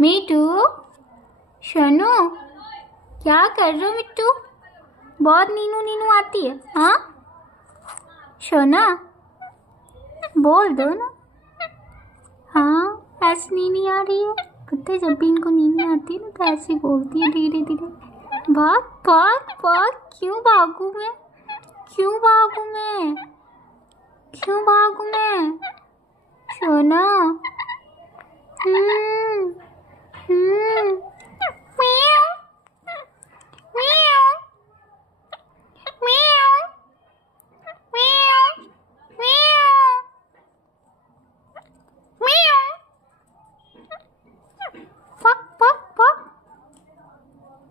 मीठू, शनू, क्या कर रहे हो मिट्टू? बहुत नीनू नीनू आती है। हाँ शोना, बोल दो ना। हाँ ऐसी नीनी आ रही है। पता है जब भी इनको नीनी आती है ना तो ऐसे बोलती है धीरे धीरे, भाग भाग भाग। क्यों भागू मैं? क्यों भागू मैं? क्यों भागू मैं? शोना